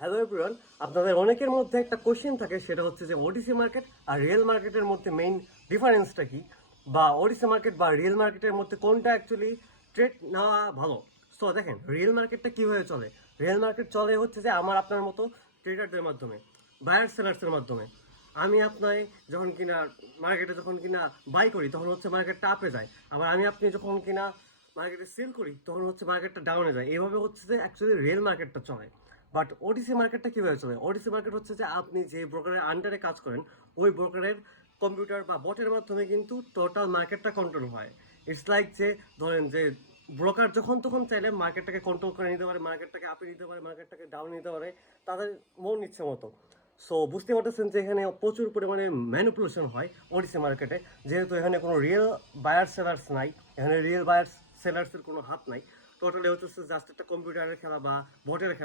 Hello everyone, আপনাদের অনেকের মধ্যে একটা কোশ্চেন থাকে, সেটা হচ্ছে যে ওটিসি মার্কেট আর রিয়েল মার্কেটের মধ্যে মেইন ডিফারেন্সটা কি, বা ওটিসি মার্কেট বা রিয়েল মার্কেটের মধ্যে কোনটা অ্যাকচুয়ালি ট্রেড নেওয়া ভালো। সো দেখেন, রিয়েল মার্কেটটা কীভাবে চলে। রিয়েল মার্কেট চলে হচ্ছে যে আমার আপনার মতো ট্রেডারদের মাধ্যমে, বায়ার সেলার্সের মাধ্যমে। আমি আপনার যখন কিনা মার্কেটে যখন কিনা বাই করি তখন হচ্ছে মার্কেটটা আপে যায়, আবার আমি আপনি যখন কিনা মার্কেটে সেল করি তখন হচ্ছে মার্কেটটা ডাউনে যায়। এইভাবে হচ্ছে যে অ্যাকচুয়ালি রিয়েল মার্কেটটা চলে। বাট ওটিসি মার্কেটটা কীভাবে চলে? ওটিসি মার্কেট হচ্ছে যে আপনি যে ব্রোকারের আন্ডারে কাজ করেন ওই ব্রোকারের কম্পিউটার বা বটের মাধ্যমে কিন্তু টোটাল মার্কেটটা কন্ট্রোল হয়। ইটস লাইক যে ধরেন যে ব্রোকার যখন তখন চাইলে মার্কেটটাকে কন্ট্রোল করে নিতে পারে, মার্কেটটাকে আপে নিতে পারে, মার্কেটটাকে ডাউন নিতে পারে তাদের মন ইচ্ছে মতো। সো বুঝতে পারতেছেন যে এখানে প্রচুর পরিমাণে ম্যানিপুলেশন হয় ওটিসি মার্কেটে, যেহেতু এখানে কোনো রিয়েল বায়ার সেলার্স নাই, এখানে রিয়েল বায়ার সেলার্সের কোনো হাত নাই। টোটালি হচ্ছে জাস্ট একটা কম্পিউটারের খেলা বা বটের খেলা।